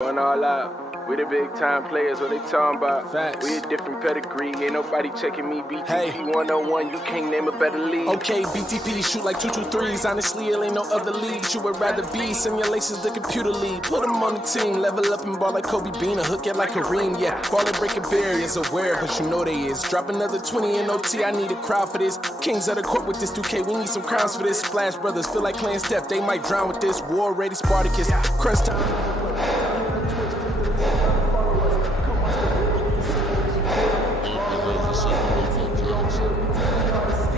Going all out. We the big time players, what they talking about? Facts. We a different pedigree, ain't nobody checking me. BTP Hey. 101, you can't name a better league. Okay, BTP shoot like 2-2-3s. Honestly, it ain't no other league you would rather be. Simulations, the computer league. Put them on the team, level up and ball like Kobe Bean, a hook it like Kareem. Yeah, ball and breaking barriers, aware, but you know they is. Drop another 20 in OT, I need a crowd for this. Kings of the court with this 2K, we need some crowns for this. Splash Brothers feel like playing Steph, they might drown with this. War ready Spartacus, crunch time.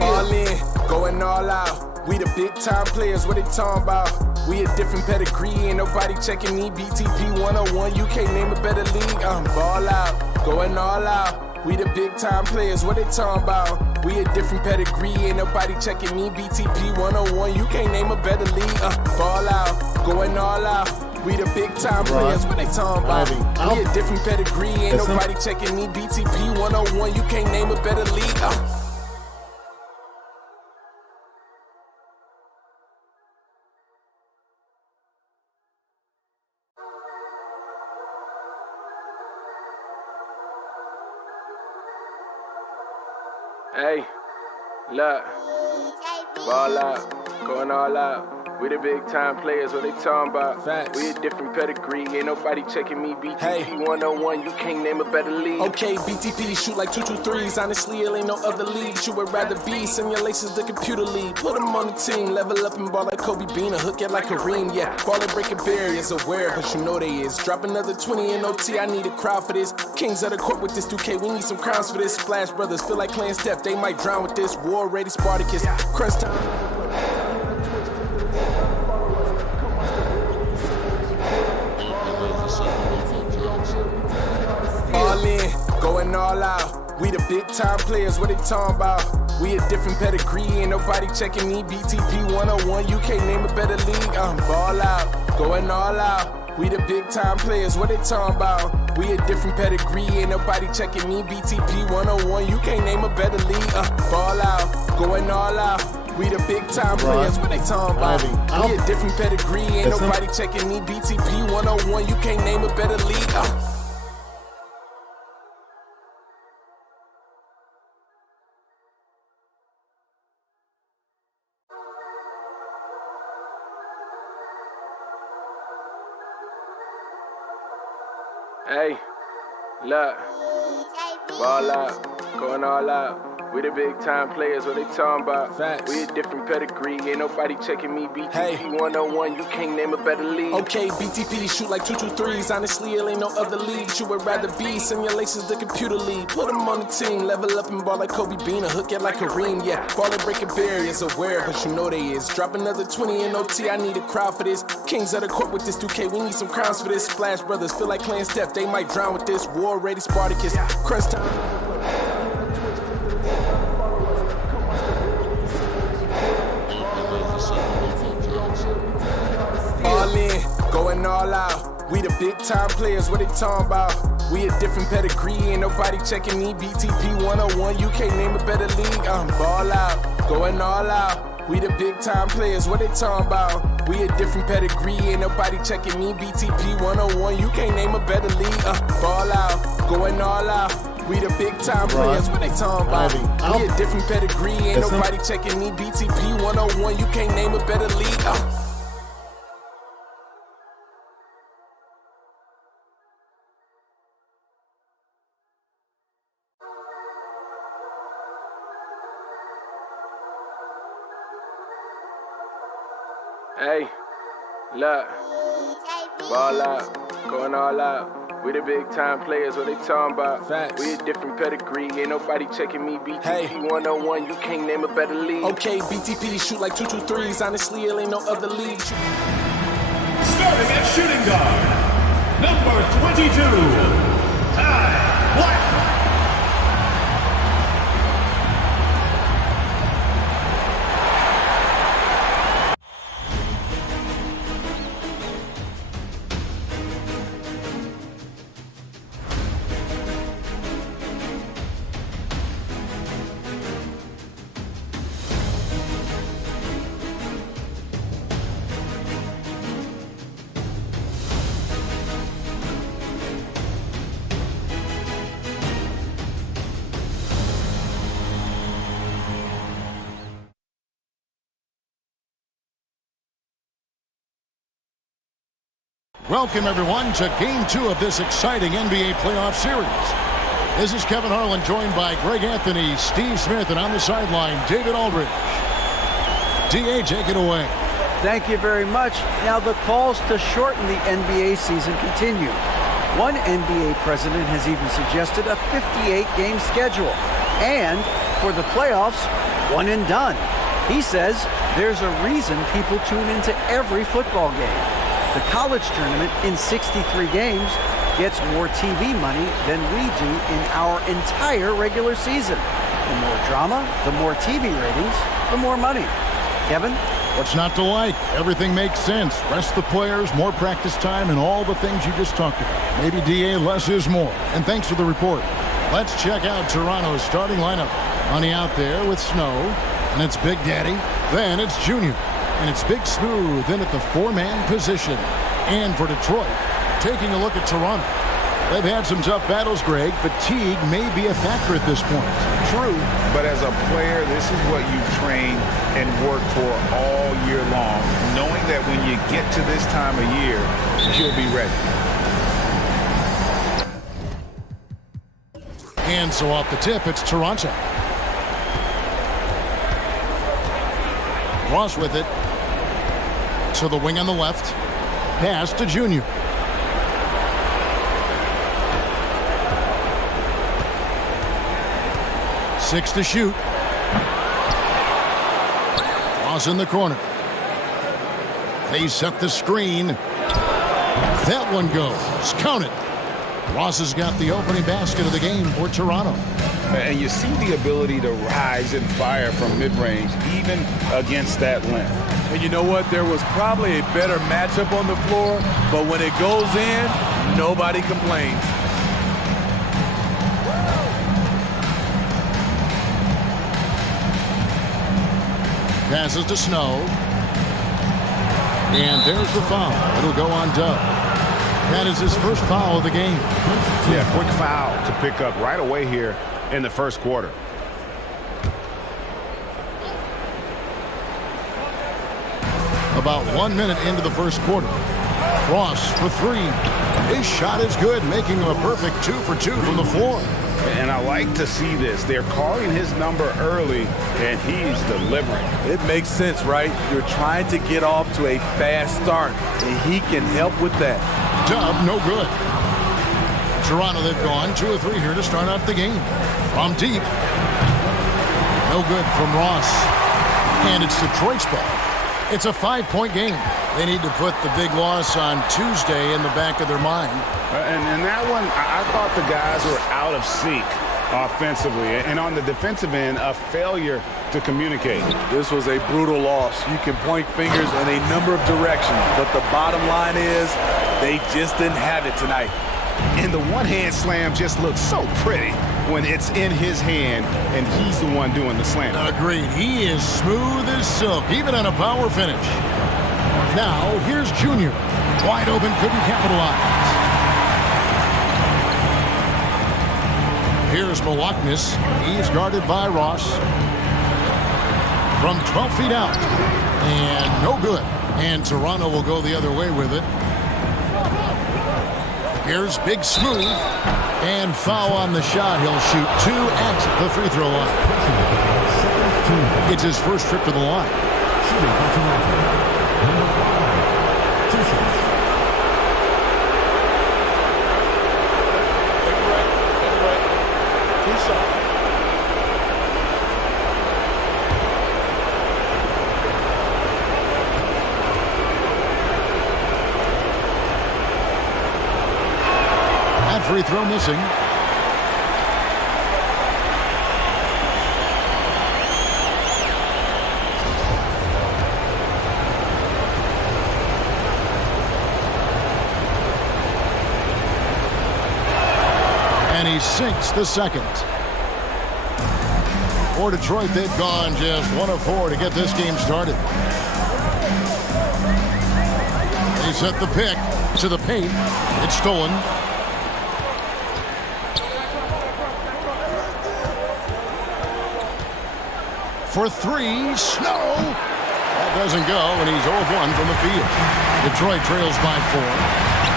All in, going all out. We the big time players, what they talking about? We a different pedigree, ain't nobody checking me. BTP 101, you can't name a better league. Ball out, going all out. We the big time players, what they talking about? We a different pedigree, ain't nobody checking me. BTP 101, you can't name a better league. Ball out, going all out. We the big time players, what they talking about? We a different pedigree, ain't nobody checking me. BTP 101, you can't name a better league. Hey, look, ball out, going all out. We the big time players, what they talking about? Facts. We a different pedigree, ain't nobody checking me. BTP Hey. 101, you can't name a better league. Okay, BTP shoot like 2-2-3s. Honestly, it ain't no other league you would rather be. Simulations, the computer league. Put them on the team, level up and ball like Kobe Bean, a hook it like Kareem. Yeah, ball and breaking barriers, aware, but you know they is. Drop another 20 in OT, I need a crowd for this. Kings of the court with this 2K, we need some crowns for this. Splash Brothers feel like playing Steph, they might drown with this. War ready Spartacus, crunch time. All in, going all out. We the big time players, what they talking about? We a different pedigree, ain't nobody checking me. BTP 101, you can't name a better league. Ball out, going all out. We the big time players, what they talking about? We a different pedigree, ain't nobody checking me. BTP 101, you can't name a better league. Ball out, going all out. We the big time players, what they talking about? We a different pedigree, ain't nobody checking me. BTP 101, you can't name a better league. Hey, look, ball out, going all out. We the big time players, what they talking about? Facts. We a different pedigree, ain't nobody checking me. BTP Hey. 101, you can't name a better league. Okay, BTP shoot like 2-2-3s. Honestly, it ain't no other league you would rather be. Simulations, the computer league. Put them on the team, level up and ball like Kobe Bean, a hook it like Kareem. Yeah, ball and breaking barriers, aware, but you know they is. Drop another 20 in OT, I need a crowd for this. Kings of the court with this 2K, we need some crowns for this. Splash Brothers feel like playing Steph, they might drown with this. War ready Spartacus, crunch time. All in, going all out. We the big time players, what they talking about? We a different pedigree, ain't nobody checking me. BTP 101, you can't name a better league. Ball out, going all out. We the big time players, what they talking about? We a different pedigree, ain't nobody checking me. BTP 101, you can't name a better league. Ball out, going all out. We the big time players, what they talking about? We a different pedigree, ain't nobody checking me. BTP 101, you can't name a better league. Hey, look, ball out, going all out. We the big time players, what they talking about? Facts. We a different pedigree, ain't nobody checking me. BTP Hey. 101, you can't name a better league. Okay, BTP shoot like 2-2-3s. Honestly, it ain't no other league. Starting at shooting guard, number 22, Ty Black. Welcome, everyone, to Game 2 of this exciting NBA playoff series. This is Kevin Harlan, joined by Greg Anthony, Steve Smith, and on the sideline, David Aldridge. D.A., take it away. Thank you very much. Now, the calls to shorten the NBA season continue. One NBA president has even suggested a 58-game schedule. And for the playoffs, one and done. He says there's a reason people tune into every football game. The college tournament in 63 games gets more TV money than we do in our entire regular season. The more drama, the more TV ratings, the more money. Kevin? What's not to like? Everything makes sense. Rest the players, more practice time, and all the things you just talked about. Maybe, DA, less is more. And thanks for the report. Let's check out Toronto's starting lineup. Money out there with Snow, and it's Big Daddy. Then it's Junior, and it's Big Smooth in at the four-man position. And for Detroit, taking a look at Toronto. They've had some tough battles, Greg. Fatigue may be a factor at this point. True, but as a player, this is what you train and work for all year long, knowing that when you get to this time of year, you'll be ready. And so off the tip, it's Toronto. Ross with it. To the wing on the left. Pass to Junior. Six to shoot. Ross in the corner. They set the screen. That one goes. Count it. Ross has got the opening basket of the game for Toronto. And you see the ability to rise and fire from mid-range, even against that length. And you know what? There was probably a better matchup on the floor, but when it goes in, nobody complains. Passes to Snow. And there's the foul. It'll go on Dub. That is his first foul of the game. Yeah, quick foul to pick up right away here in the first quarter. About 1 minute into the first quarter. Ross for three. His shot is good, making him a perfect 2 for 2 from the floor. And I like to see this. They're calling his number early, and he's delivering. It makes sense, right? You're trying to get off to a fast start, and he can help with that. Dub, no good. Toronto, they've gone 2 or 3 here to start out the game. From deep. No good from Ross. And it's Detroit's ball. It's a 5-point game. They need to put the big loss on Tuesday in the back of their mind. And that one, I thought the guys were out of sync offensively. And on the defensive end, a failure to communicate. This was a brutal loss. You can point fingers in a number of directions, but the bottom line is they just didn't have it tonight. And the one-hand slam just looks so pretty when it's in his hand and he's the one doing the slam. Agreed. He is smooth as silk, even on a power finish. Now, here's Junior. Wide open, couldn't capitalize. Here's Malaknis. He's guarded by Ross. From 12 feet out. And no good. And Toronto will go the other way with it. Here's Big Smooth. And foul on the shot. He'll shoot 2 at the free throw line. It's his first trip to the line. Free throw missing. And he sinks the second. For Detroit, they've gone just 1 of 4 to get this game started. They set the pick to the paint. It's stolen. For 3, Snow. That doesn't go, and he's 0 of 1 from the field. Detroit trails by 4.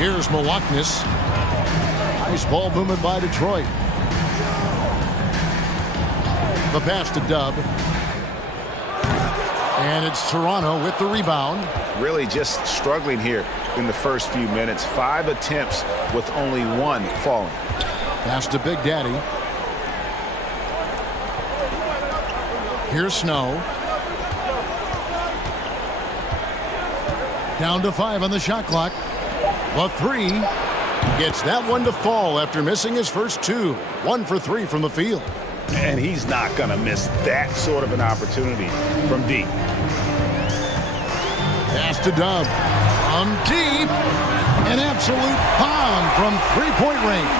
Here's Milwaukee. Nice ball movement by Detroit. The pass to Dub. And it's Toronto with the rebound. Really just struggling here in the first few minutes. 5 attempts with only 1 falling. Pass to Big Daddy. Here's Snow. Down to 5 on the shot clock. The 3 gets that one to fall after missing his first 2. 1 for 3 from the field. And he's not going to miss that sort of an opportunity from deep. Pass to Dub. From deep. An absolute bomb from three-point range.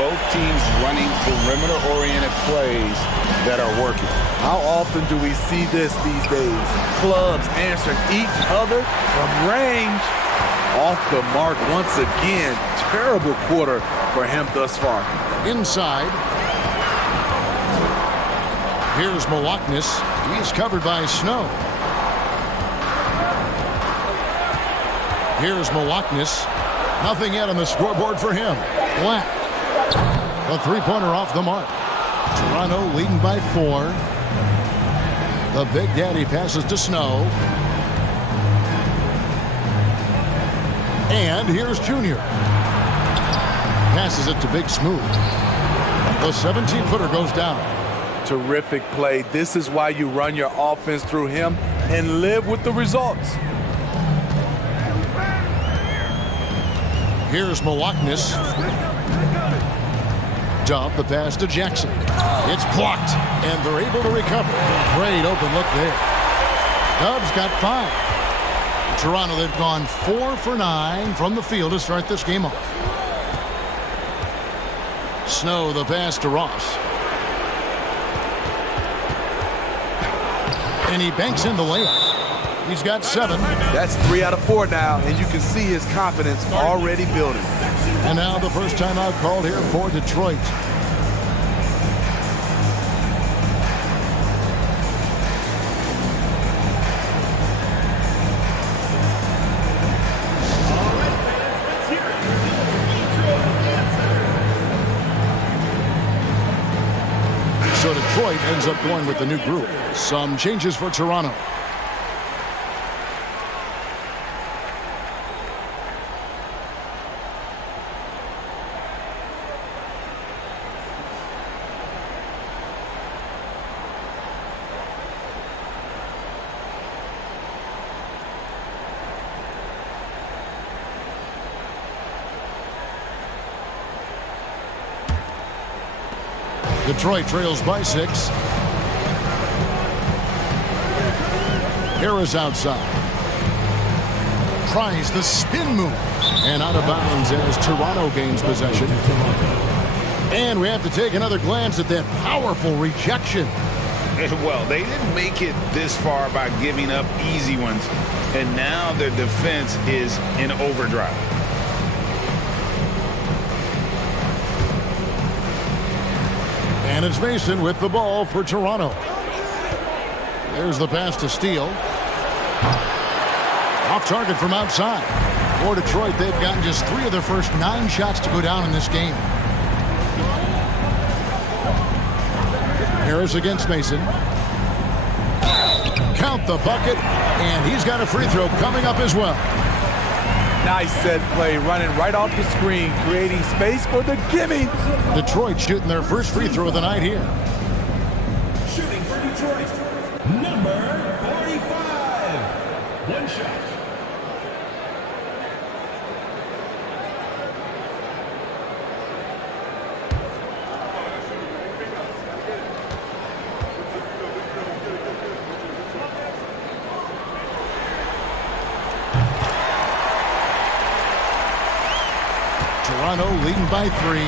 Both teams running perimeter-oriented plays that are working. How often do we see this these days? Clubs answering each other from range. Off the mark once again. Terrible quarter for him thus far. Inside. Here's Milwaukee. He's covered by Snow. Here's Milwaukee. Nothing yet on the scoreboard for him. Black. The three-pointer off the mark. Toronto leading by 4. The Big Daddy passes to Snow. And here's Junior. Passes it to Big Smooth. The 17-footer goes down. Terrific play. This is why you run your offense through him and live with the results. Here's Milwaukee. Dub the pass to Jackson. It's blocked, and they're able to recover. Great open look there. Dub's got 5. Toronto, they've gone 4 for 9 from the field to start this game off. Snow the pass to Ross. And he banks in the layup. He's got 7. That's 3 out of 4 now, and you can see his confidence already building. And now the first timeout called here for Detroit. So Detroit ends up going with the new group. Some changes for Toronto. Detroit trails by 6. Harris outside. Tries the spin move. And out of bounds as Toronto gains possession. And we have to take another glance at that powerful rejection. Well, they didn't make it this far by giving up easy ones. And now their defense is in overdrive. And it's Mason with the ball for Toronto. There's the pass to Steele. Off target from outside. For Detroit, they've gotten just 3 of their first 9 shots to go down in this game. Harris against Mason. Count the bucket, and he's got a free throw coming up as well. Nice set play, running right off the screen, creating space for the gimme. Detroit shooting their first free throw of the night here. Shooting for Detroit, number 45. One shot. Toronto leading by 3.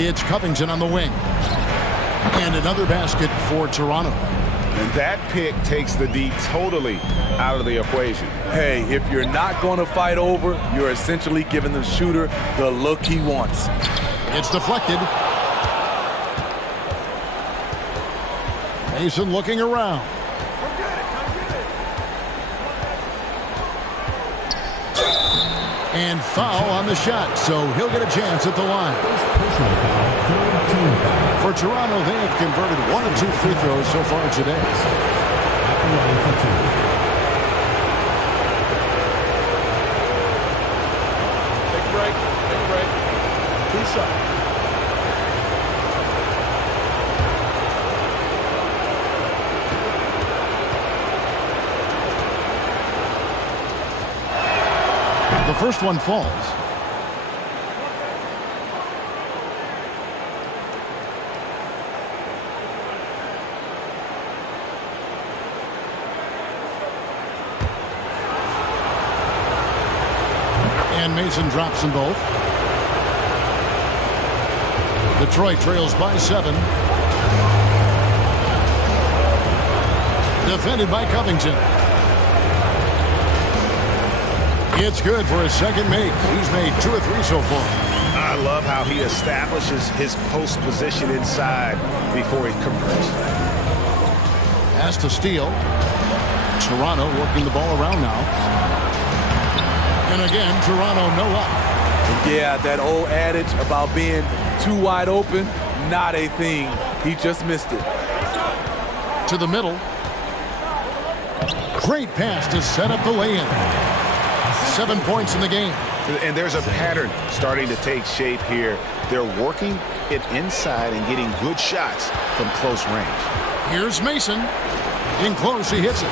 It's Covington on the wing. And another basket for Toronto. And that pick takes the D totally out of the equation. Hey, if you're not going to fight over, you're essentially giving the shooter the look he wants. It's deflected. Mason looking around. And foul on the shot, so he'll get a chance at the line. For Toronto, they have converted 1 of 2 free throws so far today. Take a break. Take a break. 2 shots. The first one falls. And Mason drops them both. Detroit trails by 7. Defended by Covington. It's good for his second make. He's made 2 or 3 so far. I love how he establishes his post position inside before he converts. Has to steal. Toronto working the ball around now. And again, Toronto no up. Yeah, that old adage about being too wide open, not a thing. He just missed it. To the middle. Great pass to set up the lay-in. 7 points in the game. And there's a pattern starting to take shape here. They're working it inside and getting good shots from close range. Here's Mason. In close, he hits it.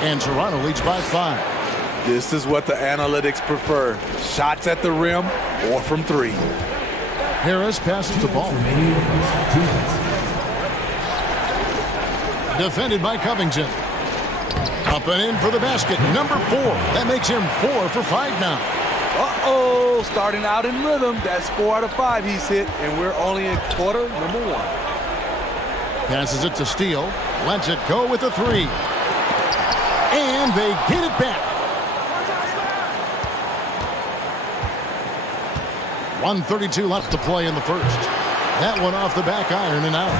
And Toronto leads by 5. This is what the analytics prefer. Shots at the rim or from 3. Harris passes the ball. Defended by Covington. Up and in for the basket. Number 4. That makes him 4 for 5 now. Uh-oh, starting out in rhythm. That's 4 out of 5 he's hit, and we're only in quarter number 1. Passes it to Steele. Lets it go with a 3. And they get it back. 1:32 left to play in the first. That one off the back iron and out.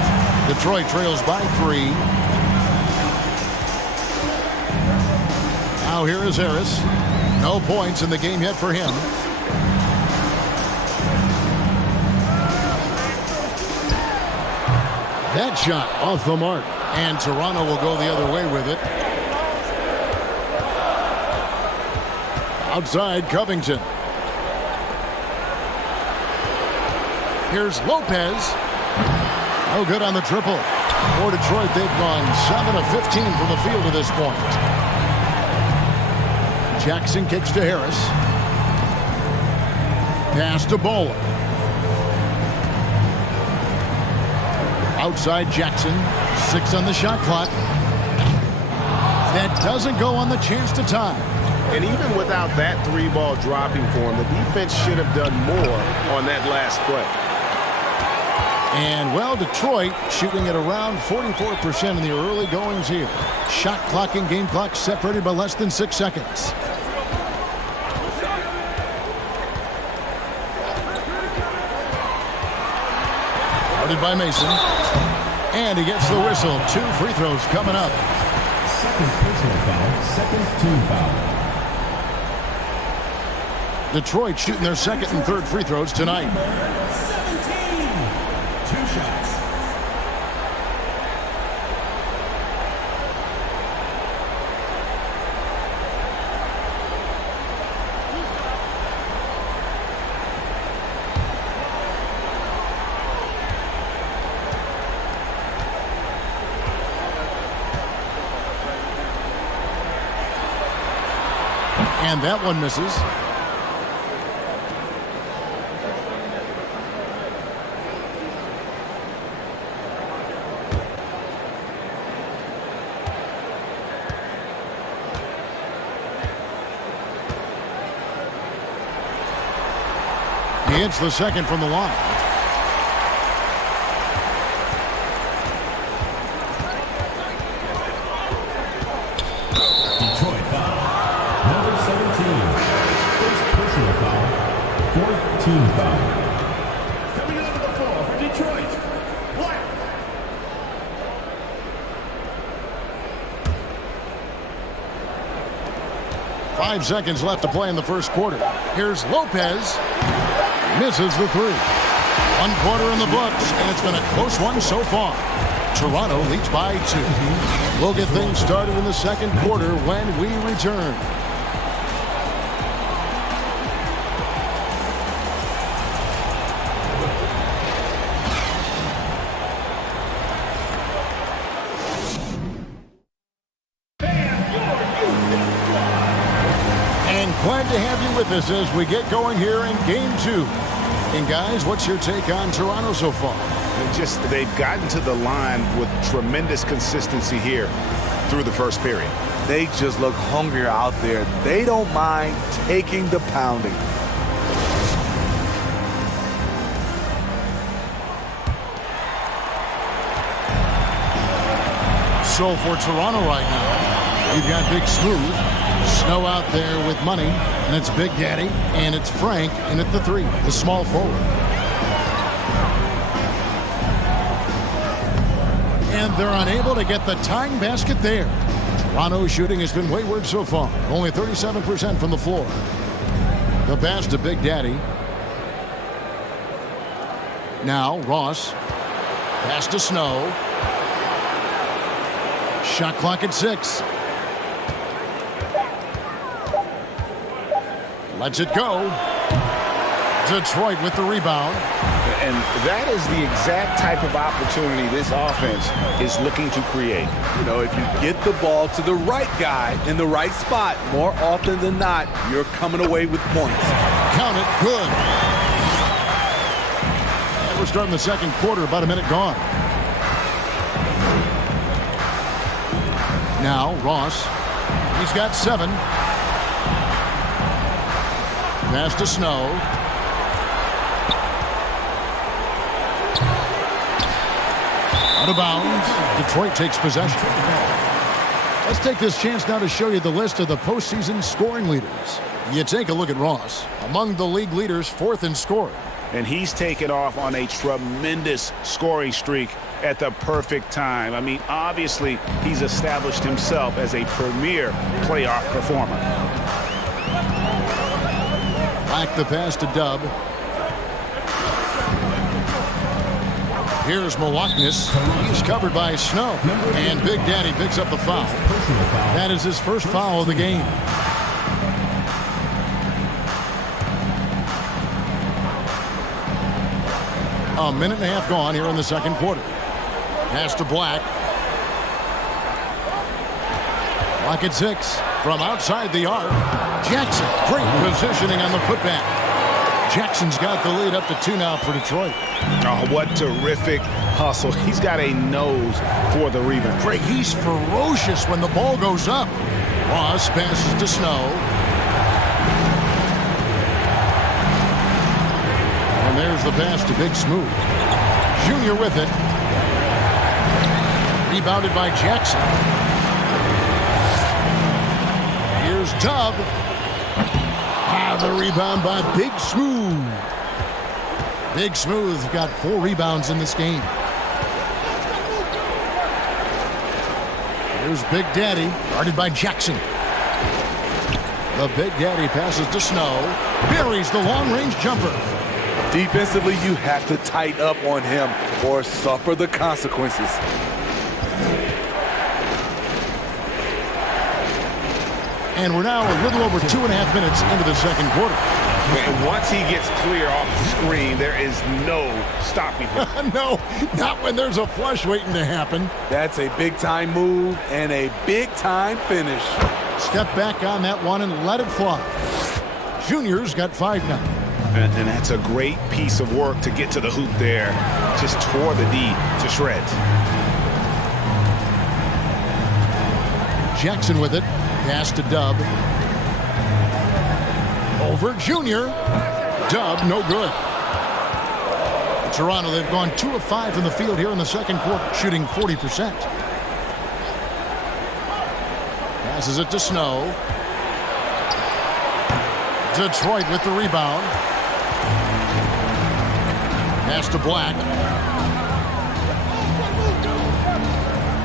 Detroit trails by 3. Now here is Harris. No points in the game yet for him. That shot off the mark. And Toronto will go the other way with it. Outside Covington. Here's Lopez. No good on the triple. For Detroit, they've gone 7 of 15 from the field to this point. Jackson kicks to Harris. Pass to Bowler. Outside Jackson. 6 on the shot clock. That doesn't go on the chance to tie. And even without that 3-ball dropping for him, the defense should have done more on that last play. And, well, Detroit shooting at around 44% in the early goings here. Shot clock and game clock separated by less than 6 seconds. Guarded by Mason. And he gets the whistle. 2 free throws coming up. Second personal foul, second team foul. Detroit shooting their second and third free throws tonight. 17. 2 shots. And that one misses. He hits the second from the line. Detroit foul. Number 17. First personal foul. 4th team foul. Coming onto the floor for Detroit. Black. 5 seconds left to play in the first quarter. Here's Lopez. Misses the three. 1 quarter in the books, and it's been a close one so far. Toronto leads by 2. We'll get things started in the second quarter when we return. And glad to have you with us as we get going here in Game 2. And guys, what's your take on Toronto so far? They've gotten to the line with tremendous consistency here through the first period. They just look hungrier out there. They don't mind taking the pounding. So for Toronto right now, you've got Big Smooth, Snow out there with money, and it's Big Daddy, and it's Frank in at the 3, the small forward. And they're unable to get the tying basket there. Toronto's shooting has been wayward so far, only 37% from the floor. The pass to Big Daddy. Now Ross. Pass to Snow. Shot clock at 6. Lets it go. Detroit with the rebound. And that is the exact type of opportunity this offense is looking to create. You know, if you get the ball to the right guy in the right spot, more often than not, you're coming away with points. Count it. Good. And we're starting the second quarter, about a minute gone. Now Ross. He's got 7. Pass to Snow. Out of bounds. Detroit takes possession. Let's take this chance now to show you the list of the postseason scoring leaders. You take a look at Ross, among the league leaders, 4th in scoring. And he's taken off on a tremendous scoring streak at the perfect time. I mean, obviously, he's established himself as a premier playoff performer. Back the pass to Dub. Here's Milwaukee. He's covered by Snow. And Big Daddy picks up the foul. That is his first foul of the game. A minute and a half gone here in the second quarter. Pass to Black. Black at 6. From outside the arc. Jackson. Great positioning on the putback. Jackson's got the lead up to 2 now for Detroit. Oh, what terrific hustle. He's got a nose for the rebound. Great. He's ferocious when the ball goes up. Ross passes to Snow. And there's the pass to Big Smooth. Junior with it. Rebounded by Jackson. Here's Dub. The rebound by Big Smooth. Big Smooth got 4 rebounds in this game. Here's Big Daddy, guarded by Jackson. The Big Daddy passes to Snow. Buries the long-range jumper. Defensively, you have to tighten up on him or suffer the consequences. And we're now a little over 2.5 minutes into the second quarter. And once he gets clear off the screen, there is no stopping him. No, not when there's a flush waiting to happen. That's a big-time move and a big-time finish. Step back on that one and let it fly. Junior's got 5 now. And that's a great piece of work to get to the hoop there. Just tore the D to shreds. Jackson with it. Pass to Dub. Over Junior. Dub, no good. Toronto, they've gone 2 of 5 from the field here in the second quarter, shooting 40%. Passes it to Snow. Detroit with the rebound. Pass to Black.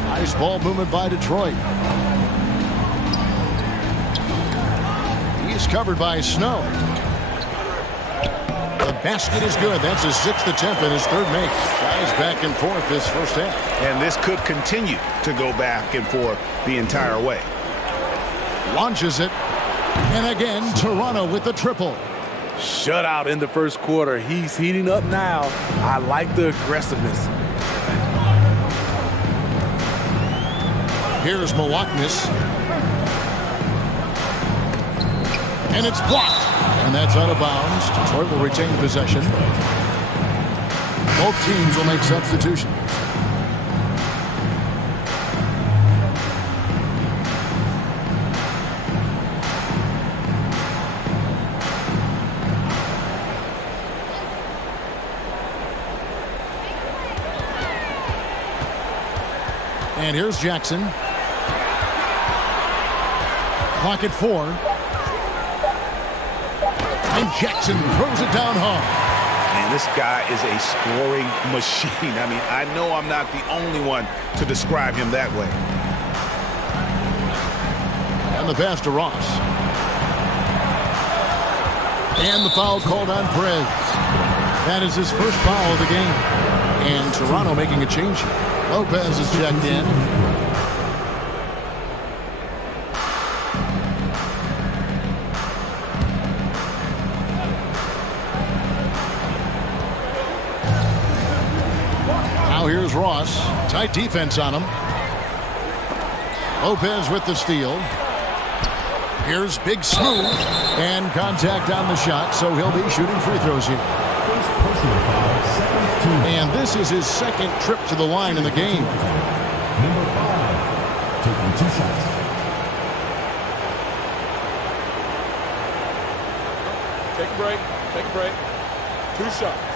Nice ball movement by Detroit. He's covered by Snow. The basket is good. That's his 6th attempt and his 3rd make. Guys back and forth this first half. And this could continue to go back and forth the entire way. Launches it. And again, Toronto with the triple. Shutout in the first quarter. He's heating up now. I like the aggressiveness. Here's Milwaukee. And it's blocked. And that's out of bounds. Detroit will retain possession. Both teams will make substitutions. And here's Jackson. Clock at 4. And Jackson throws it down hard. Man, this guy is a scoring machine. I mean, I know I'm not the only one to describe him that way. And the pass to Ross. And the foul called on Perez. That is his first foul of the game. And Toronto making a change. Lopez is checked in. Now here's Ross. Tight defense on him. Lopez with the steal. Here's Big Smooth. And contact on the shot, so he'll be shooting free throws here. And this is his 2nd trip to the line in the game. Number 5, taking 2 shots. Take a break. Take a break. 2 shots.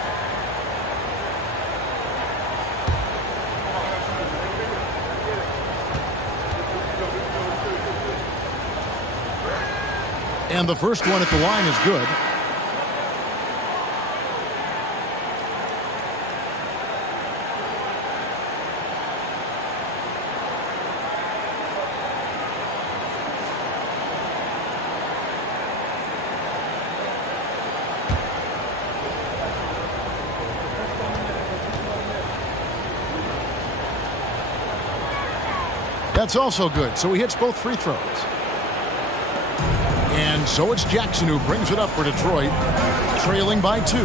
And the first one at the line is good. That's also good, so he hits both free throws. And so it's Jackson who brings it up for Detroit, trailing by 2.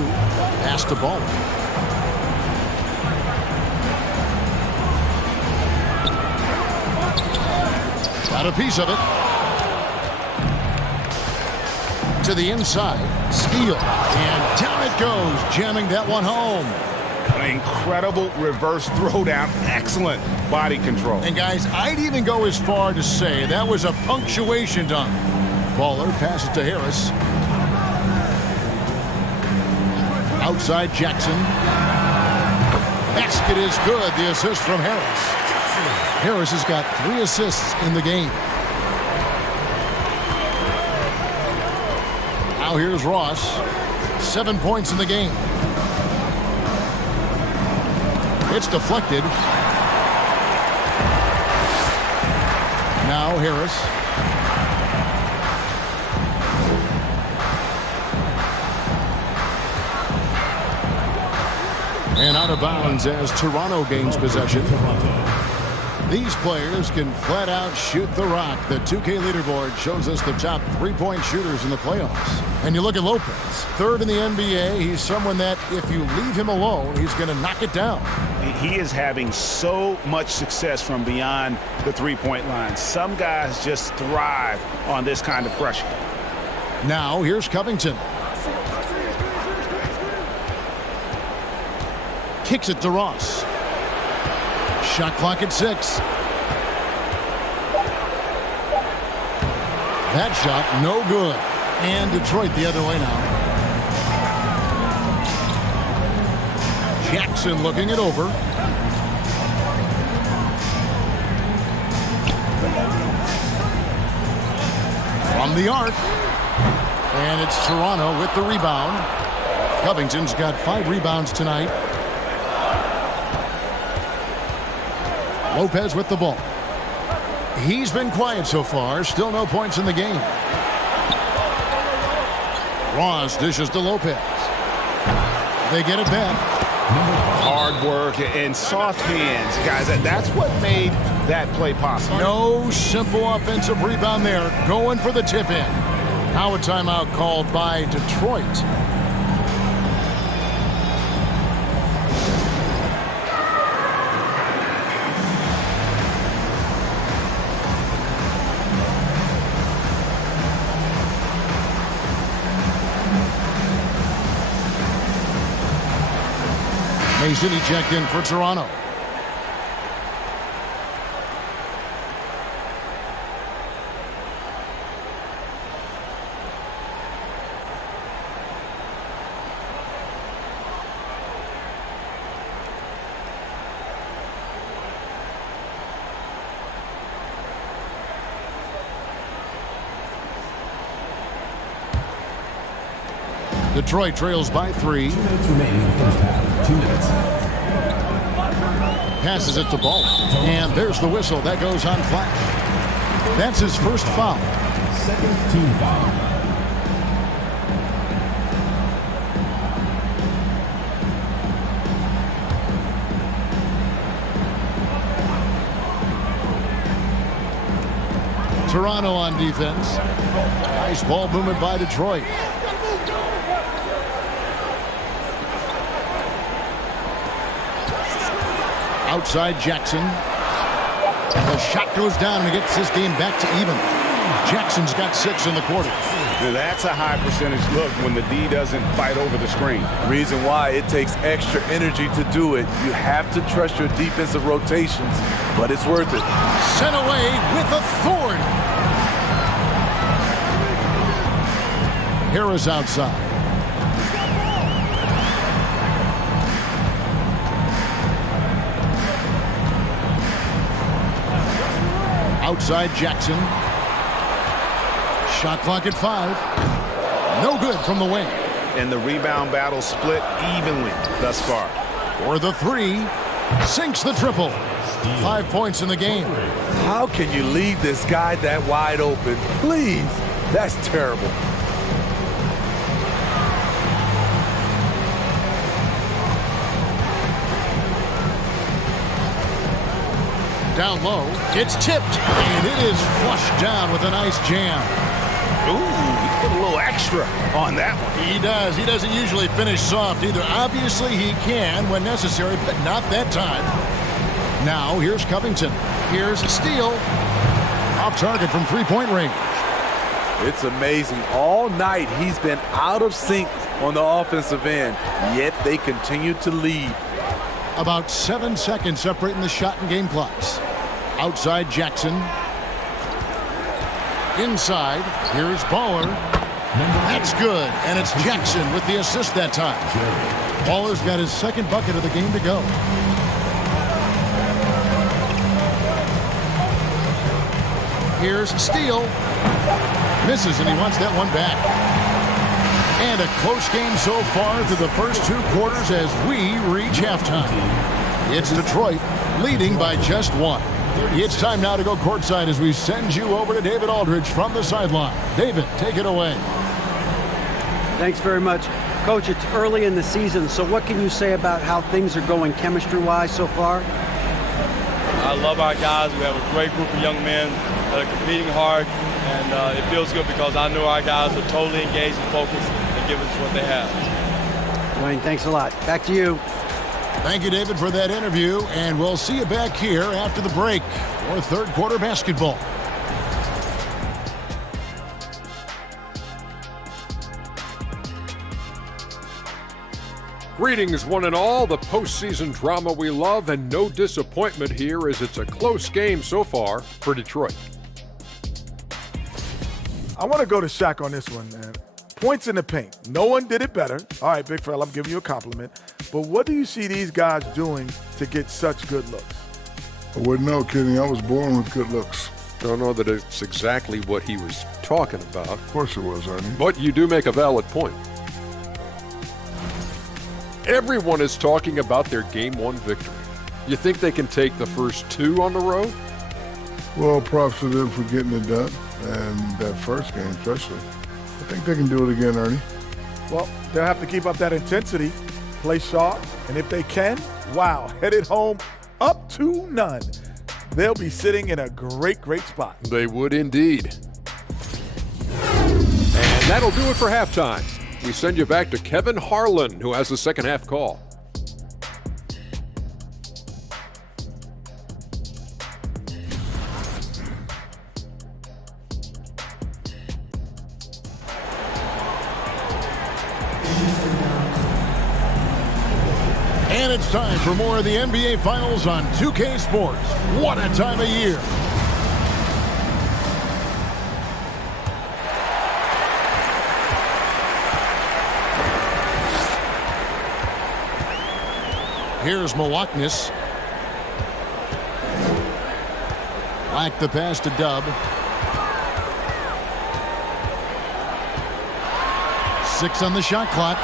Pass to Ball. Got a piece of it. To the inside, steal, and down it goes, jamming that one home. An incredible reverse throwdown. Excellent body control. And guys, I'd even go as far to say that was a punctuation dunk. Baller passes to Harris. Outside Jackson. Basket is good. The assist from Harris. Harris has got 3 assists in the game. Now here's Ross. 7 points in the game. It's deflected. Now Harris. And out of bounds as Toronto gains possession. These players can flat out shoot the rock. The 2K leaderboard shows us the top 3-point shooters in the playoffs. And you look at Lopez, 3rd in the NBA. He's someone that if you leave him alone, he's going to knock it down. He is having so much success from beyond the 3-point line. Some guys just thrive on this kind of pressure. Now here's Covington. Kicks it to Ross. Shot clock at 6. That shot no good. And Detroit the other way now. Jackson looking it over. From the arc. And it's Toronto with the rebound. Covington's got 5 rebounds tonight. Lopez with the ball. He's been quiet so far. Still no points in the game. Ross dishes to Lopez. They get it back. Hard work and soft hands, guys. That's what made that play possible. No simple offensive rebound there. Going for the tip-in. Now a timeout called by Detroit. Mason, he checked in for Toronto. Detroit trails by 3. 2 minutes remaining in the first half. 2 minutes. Passes it to Ball. And there's the whistle. That goes on Flash. That's his first foul. Second team foul. Toronto on defense. Nice ball movement by Detroit. Outside Jackson. The shot goes down and it gets this game back to even. Jackson's got 6 in the quarter. That's a high percentage look when the D doesn't fight over the screen. Reason why it takes extra energy to do it. You have to trust your defensive rotations, but it's worth it. Sent away with authority. Harris outside. Outside Jackson. Shot clock at 5. No good from the wing. And the rebound battle split evenly thus far. For the 3. Sinks the triple. 5 points in the game. How can you leave this guy that wide open? Please. That's terrible. Down low, gets tipped, and it is flushed down with a nice jam. Ooh, he put a little extra on that one. He does. He doesn't usually finish soft either. Obviously, he can when necessary, but not that time. Now, here's Covington. Here's Steele. Off target from three-point range. It's amazing. All night, he's been out of sync on the offensive end, yet they continue to lead. About 7 seconds separating the shot and game clocks. Outside Jackson. Inside, here's Baller. That's good, and it's Jackson with the assist that time. Baller's got his second bucket of the game to go. Here's Steele. Misses, and he wants that one back. And a close game so far through the first 2 quarters as we reach halftime. It's Detroit leading by just 1. It's time now to go courtside as we send you over to David Aldridge from the sideline. David, take it away. Thanks very much. Coach, it's early in the season, so what can you say about how things are going chemistry-wise so far? I love our guys. We have a great group of young men that are competing hard, and it feels good because I know our guys are totally engaged and focused and give us what they have. Dwayne, thanks a lot. Back to you. Thank you, David, for that interview, and we'll see you back here after the break for third quarter basketball. Greetings, one and all. The postseason drama we love, and no disappointment here as it's a close game so far for Detroit. I want to go to Shaq on this one, man. Points in the paint. No one did it better. All right, big fella, I'm giving you a compliment. But what do you see these guys doing to get such good looks? I wouldn't know, Kenny. I was born with good looks. Don't know that it's exactly what he was talking about. Of course it was, Ernie. But you do make a valid point. Everyone is talking about their Game 1 victory. You think they can take the first 2 on the road? Well, props to them for getting it done, and that first game especially. I think they can do it again, Ernie. Well, they'll have to keep up that intensity, play sharp, and if they can, wow, headed home up 2-0. They'll be sitting in a great, great spot. They would indeed. And that'll do it for halftime. We send you back to Kevin Harlan, who has the second half call. And it's time for more of the NBA Finals on 2K Sports. What a time of year. Here's Malaknis. Black the pass to Dub. 6 on the shot clock.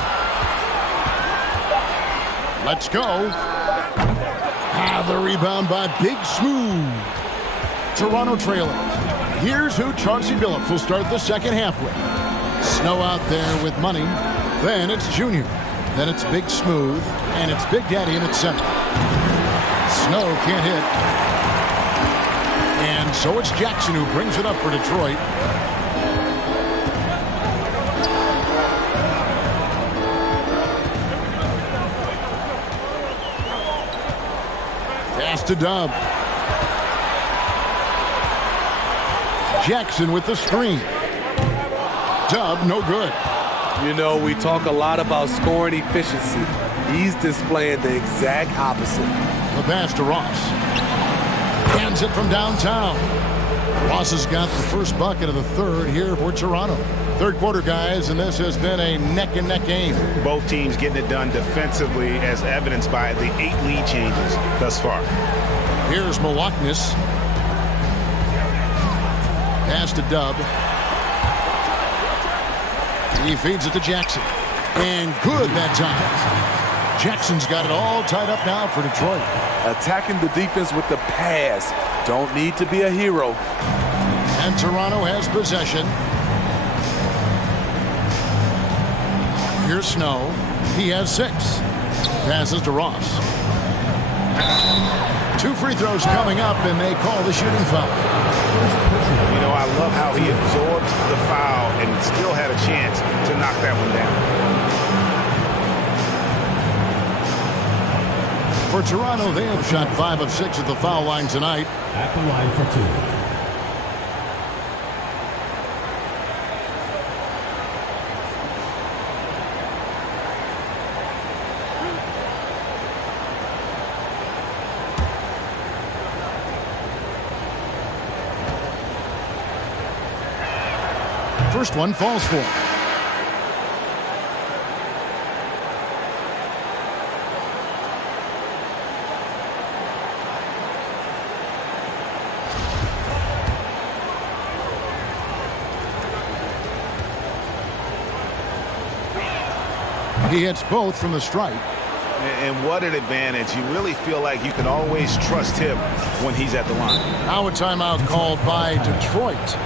Let's go. The rebound by Big Smooth. Toronto trailing. Here's who Chauncey Billups will start the second half with. Snow out there with money. Then it's Junior. Then it's Big Smooth. And it's Big Daddy in at center. Snow can't hit. And so it's Jackson who brings it up for Detroit. Pass to Dub. Jackson with the screen. Dub, no good. You know, we talk a lot about scoring efficiency. He's displaying the exact opposite. The pass to Ross. Hands it from downtown. Ross has got the first bucket of the third here for Toronto. Third quarter, guys, and this has been a neck-and-neck game. Both teams getting it done defensively, as evidenced by the 8 lead changes thus far. Here's Malaknis. Pass to Dub. He feeds it to Jackson. And good that time. Jackson's got it all tied up now for Detroit. Attacking the defense with the pass. Don't need to be a hero. And Toronto has possession. Here's Snow. He has 6. Passes to Ross. 2 free throws coming up, and they call the shooting foul. You know, I love how he absorbs the foul and still had a chance to knock that one down. For Toronto, they have shot 5 of 6 at the foul line tonight. At the line for 2. First one falls for. He hits both from the stripe. And what an advantage. You really feel like you can always trust him when he's at the line. Now a timeout called by Detroit.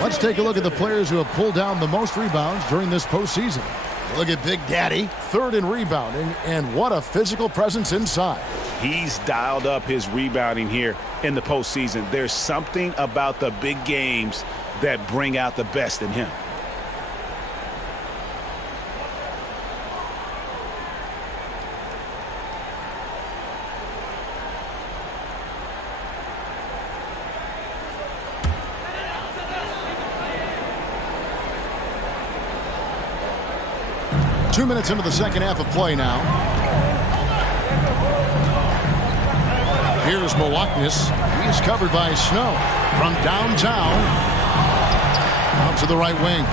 Let's take a look at the players who have pulled down the most rebounds during this postseason. Look at Big Daddy, 3rd in rebounding, and what a physical presence inside. He's dialed up his rebounding here in the postseason. There's something about the big games that bring out the best in him. Two minutes into the second half of play now. Here's Malaknis. He's covered by Snow from downtown. Out to the right wing.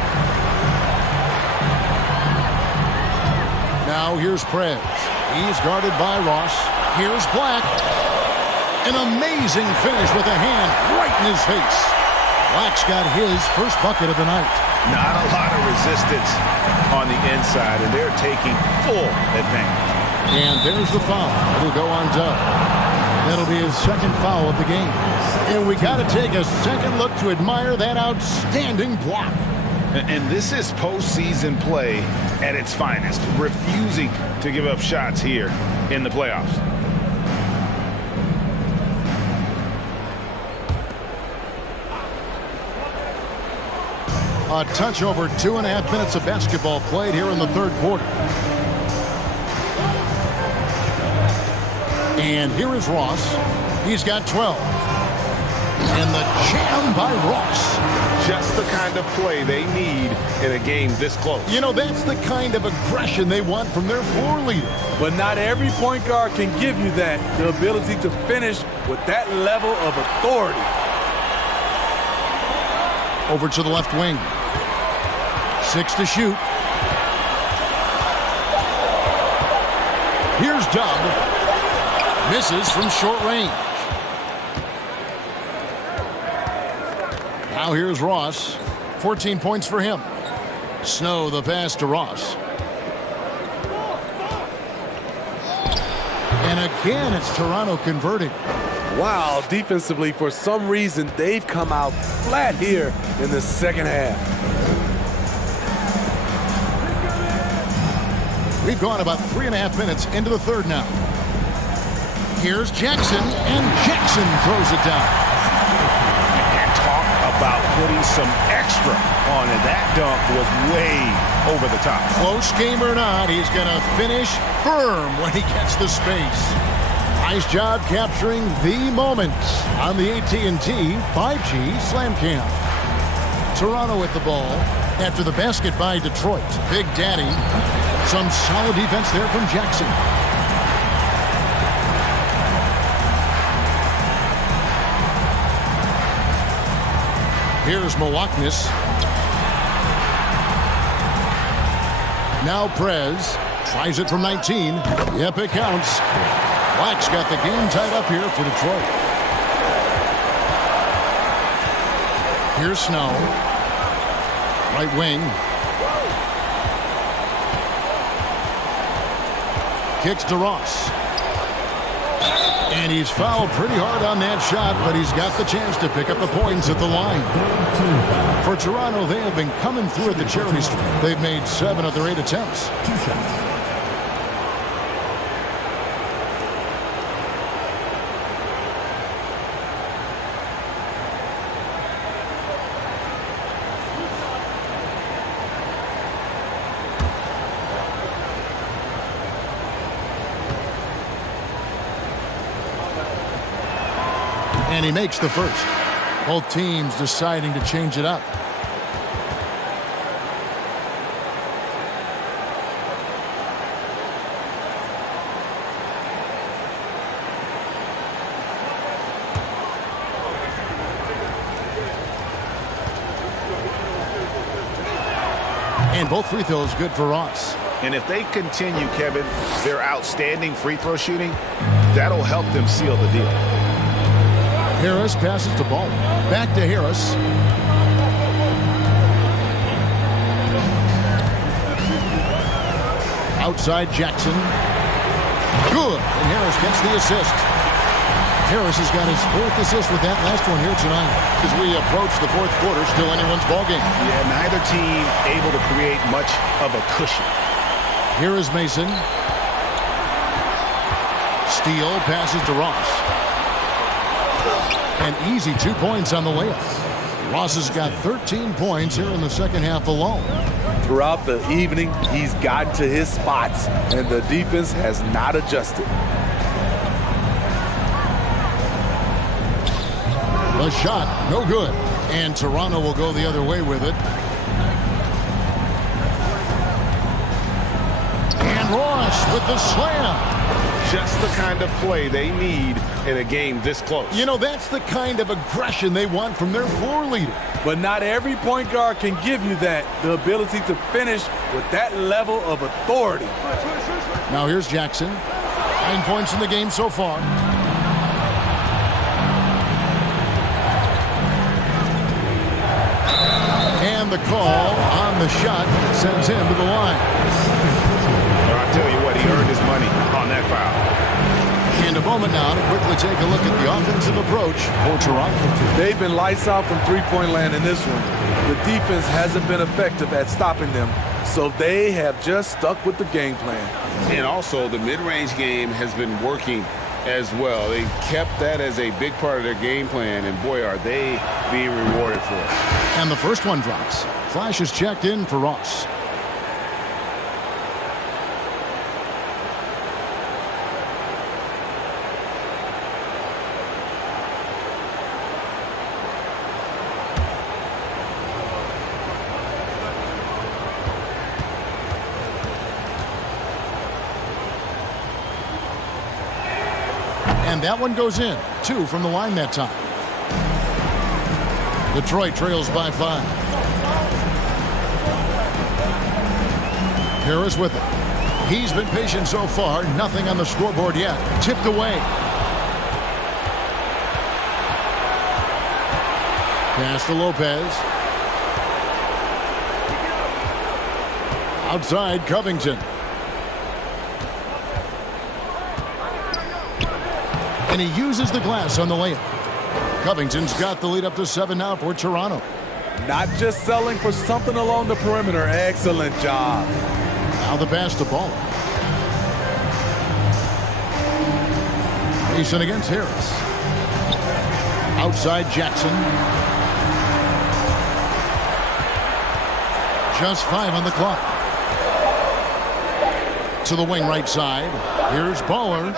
Now here's Prez. He's guarded by Ross. Here's Black. An amazing finish with a hand right in his face. Black's got his first bucket of the night. Not a lot of resistance on the inside, and they're taking full advantage. And there's the foul. It'll go on Dub. That'll be his second foul of the game. And we got to take a second look to admire that outstanding block. And this is postseason play at its finest, refusing to give up shots here in the playoffs. A touch over 2.5 minutes of basketball played here in the third quarter. And here is Ross. He's got 12. And the jam by Ross. Just the kind of play they need in a game this close. You know, that's the kind of aggression they want from their floor leader. But not every point guard can give you that. The ability to finish with that level of authority. Over to the left wing. 6 to shoot. Here's Dub. Misses from short range. Now here's Ross. 14 points for him. Snow the pass to Ross. And again, it's Toronto converting. Wow, defensively, for some reason, they've come out flat here in the second half. We've gone about 3.5 minutes into the third now. Here's Jackson, and Jackson throws it down. And talk about putting some extra on it. That dunk was way over the top. Close game or not, he's going to finish firm when he gets the space. Nice job capturing the moment on the AT&T 5G Slam Cam. Toronto with the ball after the basket by Detroit. Big Daddy. Some solid defense there from Jackson. Here's Milwaukee. Now Prez tries it from 19. Yep, it counts. Black's got the game tied up here for Detroit. Here's Snow. Right wing. Kicks to Ross. And he's fouled pretty hard on that shot, but he's got the chance to pick up the points at the line. For Toronto, they have been coming through at the charity stripe. They've made 7 of their 8 attempts. 2 shots. And he makes the first. Both teams deciding to change it up. And both free throws good for Ross. And if they continue, Kevin, their outstanding free throw shooting, that'll help them seal the deal. Harris passes the ball. Back to Harris. Outside Jackson. Good. And Harris gets the assist. Harris has got his 4th assist with that last one here tonight. As we approach the 4th quarter, still anyone's ballgame. Yeah, neither team able to create much of a cushion. Here is Mason. Steele passes to Ross. An easy 2 points on the layup. Ross has got 13 points here in the second half alone. Throughout the evening, he's gotten to his spots, and the defense has not adjusted. The shot, no good. And Toronto will go the other way with it. And Ross with the slam. Just the kind of play they need in a game this close. You know, that's the kind of aggression they want from their floor leader. But not every point guard can give you that, the ability to finish with that level of authority. Now here's Jackson. 9 points in the game so far. And the call on the shot sends him to the line. I'll tell you what, he earned his money on that foul. And a moment now to quickly take a look at the offensive approach for Toronto. They've been lights out from three-point land in this one. The defense hasn't been effective at stopping them, so they have just stuck with the game plan. And also, the mid-range game has been working as well. They kept that as a big part of their game plan, and boy, are they being rewarded for it. And the first one drops. Flash is checked in for Ross. And that one goes in. 2 from the line that time. Detroit trails by 5. Harris with it. He's been patient so far. Nothing on the scoreboard yet. Tipped away. Pass to Lopez. Outside Covington. And he uses the glass on the layup. Covington's got the lead up to 7 now for Toronto. Not just selling for something along the perimeter. Excellent job. Now the pass to Ball. Mason against Harris. Outside Jackson. Just 5 on the clock. To the wing right side. Here's Baller.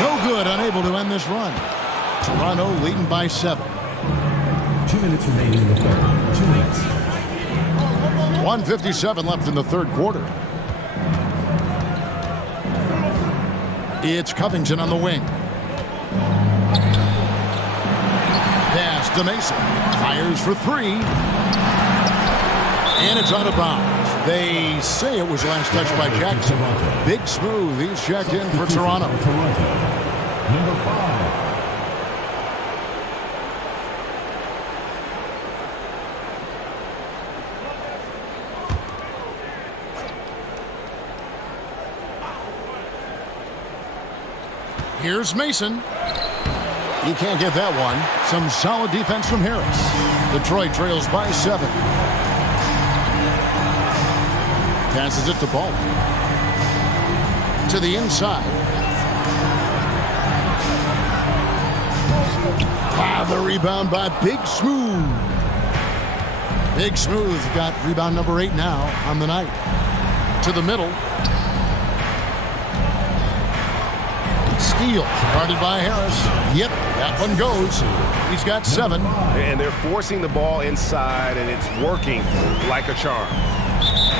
No good, unable to end this run. Toronto leading by 7. 2 minutes remaining in the third. 2 minutes. 1:57 left in the third quarter. It's Covington on the wing. Pass to Mason. Fires for 3. And it's out of bounds. They say it was last touched by Jackson. Big Smooth, he's checked in for Toronto. Number 5. Here's Mason. He can't get that one. Some solid defense from Harris. Detroit trails by 7. Passes it to Ball. To the inside. The rebound by Big Smooth. Big Smooth got rebound number 8 now on the night. To the middle. Steal. Guarded by Harris. Yep, that one goes. He's got 7. And they're forcing the ball inside, and it's working like a charm.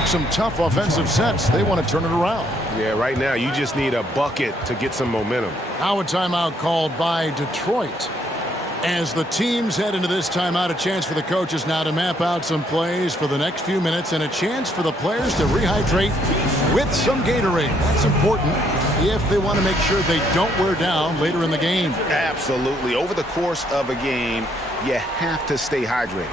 Some tough offensive sets. They want to turn it around. Yeah, right now you just need a bucket to get some momentum. Now a timeout called by Detroit. As the teams head into this timeout, a chance for the coaches now to map out some plays for the next few minutes and a chance for the players to rehydrate with some Gatorade. That's important if they want to make sure they don't wear down later in the game. Absolutely. Over the course of a game, you have to stay hydrated.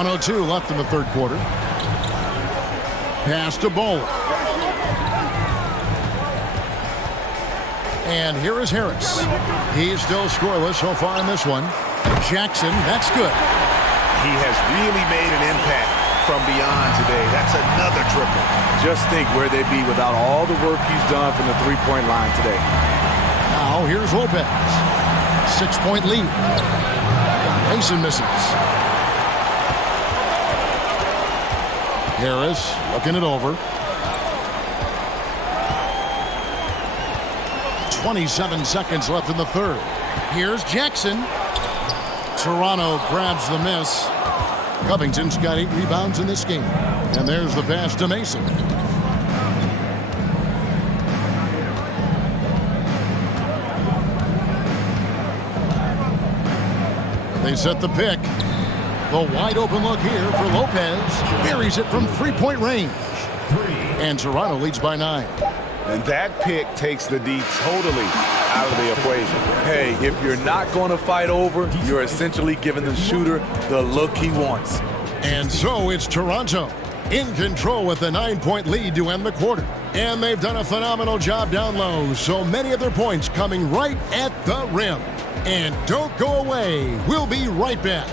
.102 left in the third quarter. Pass to Bowler. And here is Harris. He's still scoreless so far in this one. Jackson, that's good. He has really made an impact from beyond today. That's another triple. Just think where they'd be without all the work he's done from the three-point line today. Now here's Lopez. 6-point lead. Mason misses. Harris looking it over. 27 seconds left in the third. Here's Jackson. Toronto grabs the miss. Covington's got 8 rebounds in this game. And there's the pass to Mason. They set the pick. The wide open look here for Lopez. Buries it from 3-point range. And Toronto leads by 9. And that pick takes the D totally out of the equation. Hey, if you're not going to fight over, you're essentially giving the shooter the look he wants. And so it's Toronto in control with a 9-point lead to end the quarter. And they've done a phenomenal job down low. So many of their points coming right at the rim. And don't go away. We'll be right back.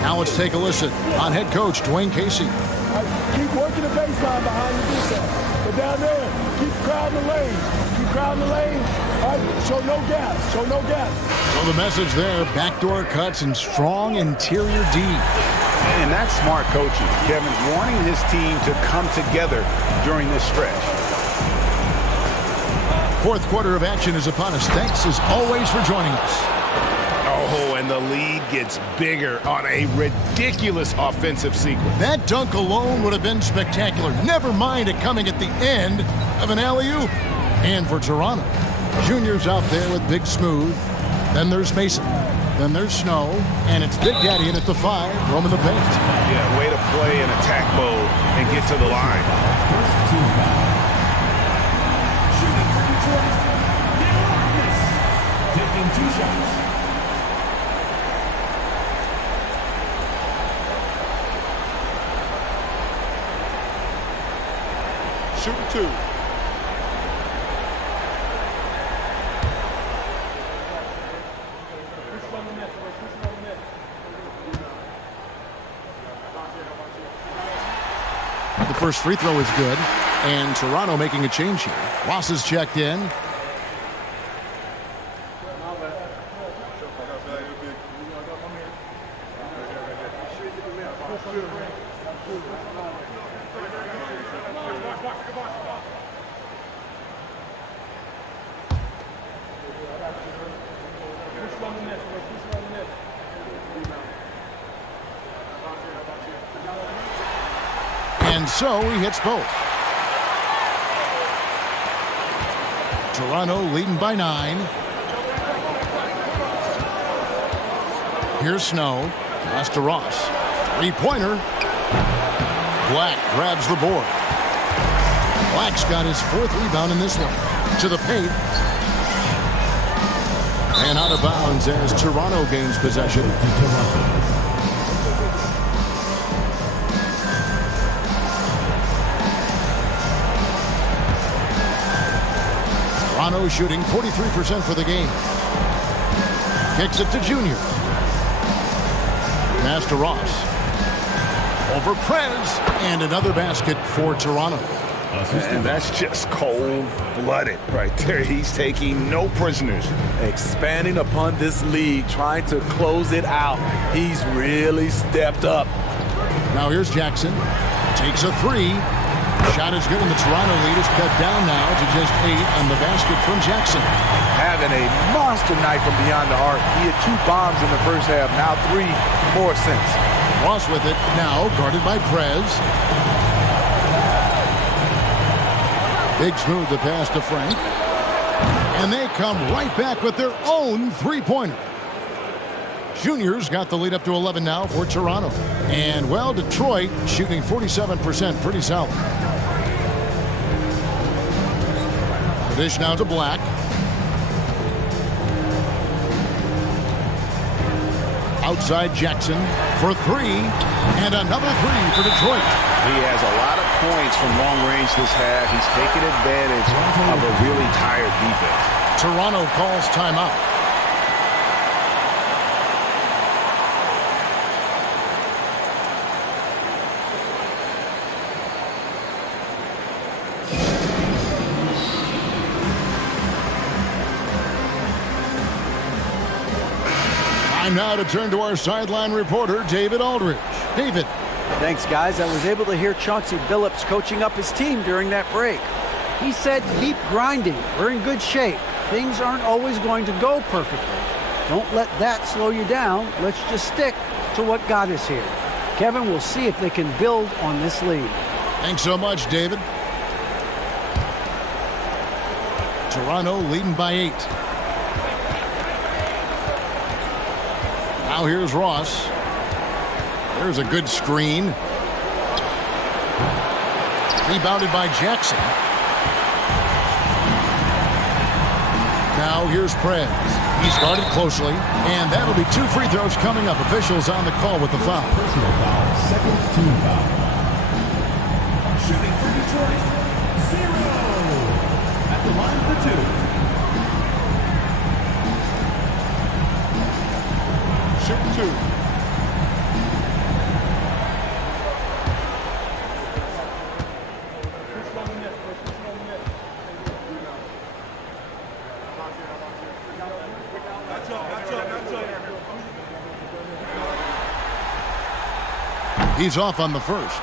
Now let's take a listen on head coach Dwayne Casey. Keep working the baseline behind the defense. But down there, keep crowding the lane. Keep crowding the lane. All right, show no gaps. Show no gaps. So the message there, backdoor cuts and strong interior D. And that's smart coaching. Kevin wanting his team to come together during this stretch. Fourth quarter of action is upon us. Thanks as always for joining us. Oh, and the lead gets bigger on a ridiculous offensive sequence. That dunk alone would have been spectacular. Never mind it coming at the end of an alley-oop. And for Toronto, Junior's out there with Big Smooth. Then there's Mason. Then there's Snow. And it's Big Daddy in at the 5, roaming the paint. Yeah, way to play in attack mode and get to the line. First team foul. Shooting for Detroit. Taking 2 shots. Shooting 2. The first free throw is good. And Toronto making a change here. Ross is checked in. And so he hits both. Toronto leading by 9. Here's Snow. Pass to Ross. 3-pointer. Black grabs the board. Black's got his 4th rebound in this one. To the paint. And out of bounds as Toronto gains possession. Toronto shooting 43% for the game. Kicks it to Junior. Pass to Ross. Over Prez. And another basket for Toronto. And that's just cold-blooded right there. He's taking no prisoners. Expanding upon this lead, trying to close it out. He's really stepped up. Now here's Jackson. Takes a 3. Shot is good, and the Toronto lead is cut down now to just 8 on the basket from Jackson. Having a monster night from beyond the arc. He had 2 bombs in the first half, now 3 more since. Ross with it, now guarded by Prez. Big Smooth the pass to Frank. And they come right back with their own 3-pointer. Junior's got the lead up to 11 now for Toronto. And, well, Detroit shooting 47%, pretty solid. The dish now to Black. Outside Jackson for 3. And another 3 for Detroit. He has a lot of points from long range this half. He's taking advantage of a really tired defense. Toronto calls timeout. Time now to turn to our sideline reporter, David Aldridge. David. Thanks, guys. I was able to hear Chauncey Billups coaching up his team during that break. He said, keep grinding. We're in good shape. Things aren't always going to go perfectly. Don't let that slow you down. Let's just stick to what got us here. Kevin, we'll see if they can build on this lead. Thanks so much, David. Toronto leading by 8. Now here's Ross. There's a good screen. Rebounded by Jackson. Now here's Prez. He started closely, and that'll be 2 free throws coming up. Officials on the call with the foul. Personal foul, second team foul. Shooting for Detroit, 0. At the line for 2. Shoot 2. He's off on the first.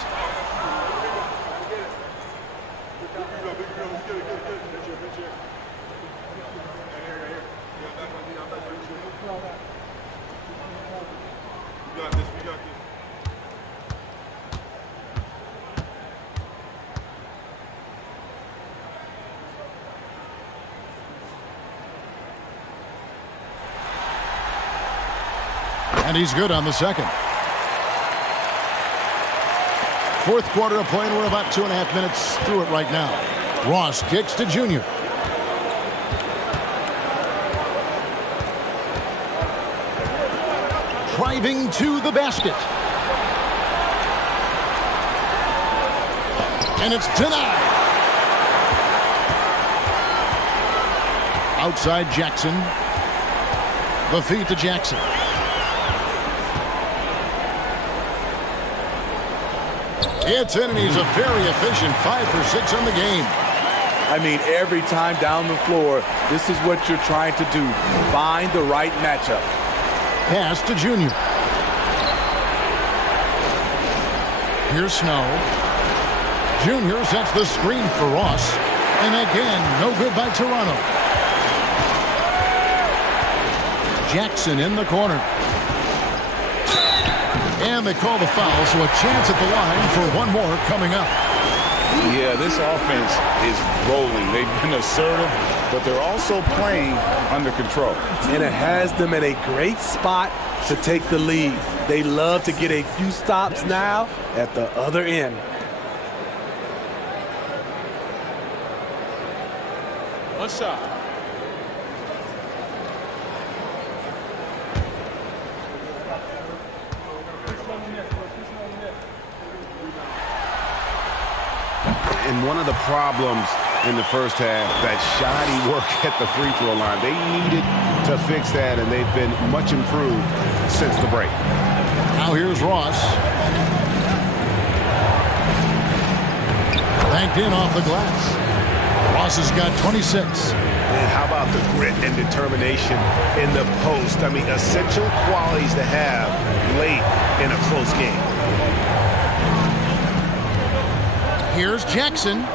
And he's good on the second. Fourth quarter of play, and we're about 2.5 minutes through it right now. Ross kicks to Junior. Driving to the basket. And it's denied. Outside Jackson. The feed to Jackson. It's in, and he's a very efficient 5 for 6 on the game. I mean, every time down the floor, this is what you're trying to do. Find the right matchup. Pass to Junior. Here's Snow. Junior sets the screen for Ross. And again, no good by Toronto. Jackson in the corner. And they call the foul, so a chance at the line for one more coming up. Yeah, this offense is rolling. They've been assertive, but they're also playing under control. And it has them at a great spot to take the lead. They love to get a few stops now at the other end. One shot. And one of the problems in the first half, that shoddy work at the free throw line. They needed to fix that, and they've been much improved since the break. Now here's Ross. Banked in off the glass. Ross has got 26. And how about the grit and determination in the post? I mean, essential qualities to have late in a close game. Here's Jackson.